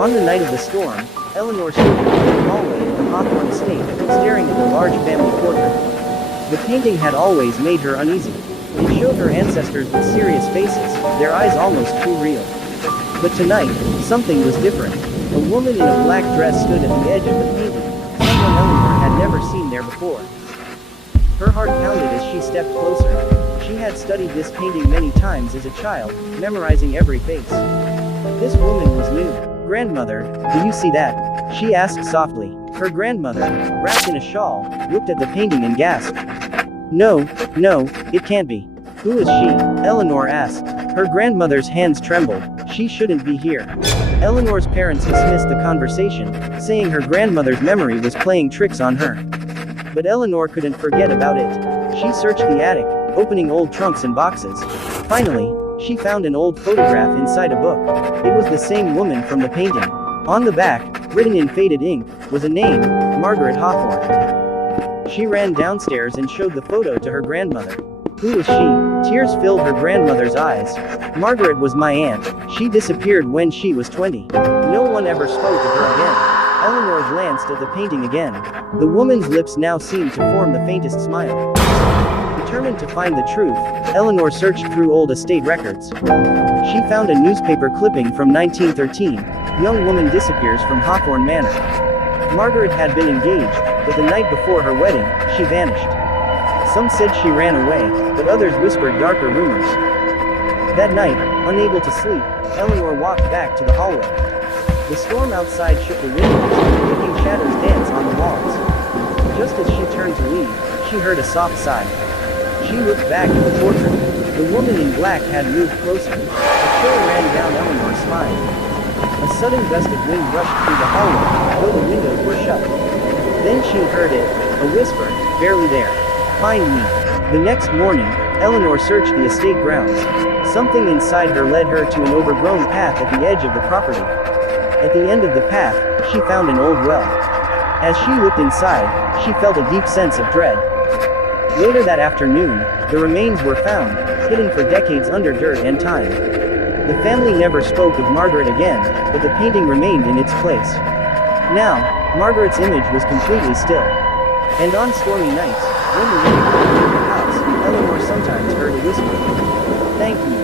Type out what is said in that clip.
On the night of the storm, Eleanor stood in the hallway of the Hawthorne estate, staring at the large family portrait. The painting had always made her uneasy. It showed her ancestors with serious faces, their eyes almost too real. But tonight, something was different. A woman in a black dress stood at the edge of the painting, someone Eleanor had never seen there before. Her heart pounded as she stepped closer. She had studied this painting many times as a child, memorizing every face. This woman was new. "Grandmother, do you see that?" she asked softly. Her grandmother, wrapped in a shawl, looked at the painting and gasped. No, it can't be. Who is she?" Eleanor asked. Her grandmother's hands trembled. She shouldn't be here. Eleanor's parents dismissed the conversation, saying her grandmother's memory was playing tricks on her. But Eleanor couldn't forget about it. She searched the attic, opening old trunks and boxes. Finally, she found an old photograph inside a book. It was the same woman from the painting. On the back, written in faded ink, was a name, Margaret Hawthorne. She ran downstairs and showed the photo to her grandmother. Who is she? Tears filled her grandmother's eyes. Margaret was my aunt. She disappeared when she was 20. No one ever spoke of her again. Eleanor glanced at the painting again. The woman's lips now seemed to form the faintest smile. Determined to find the truth, Eleanor searched through old estate records. She found a newspaper clipping from 1913. Young woman disappears from Hawthorne Manor. Margaret had been engaged, but the night before her wedding, she vanished. Some said she ran away, but others whispered darker rumors. That night, unable to sleep, Eleanor walked back to the hallway. The storm outside shook the windows, making shadows dance on the walls. Just as she turned to leave, she heard a soft sigh. She looked back at the portrait. The woman in black had moved closer. A chill ran down Eleanor's spine. A sudden gust of wind rushed through the hallway, though the windows were shut. Then she heard it, a whisper, barely there. "Find me." The next morning, Eleanor searched the estate grounds. Something inside her led her to an overgrown path at the edge of the property. At the end of the path, she found an old well. As she looked inside, she felt a deep sense of dread. Later that afternoon, the remains were found, hidden for decades under dirt and time. The family never spoke of Margaret again, but the painting remained in its place. Now, Margaret's image was completely still. And on stormy nights, when the wind blew through the house, Eleanor sometimes heard a whisper. "Thank you."